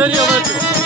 Seriyor mu?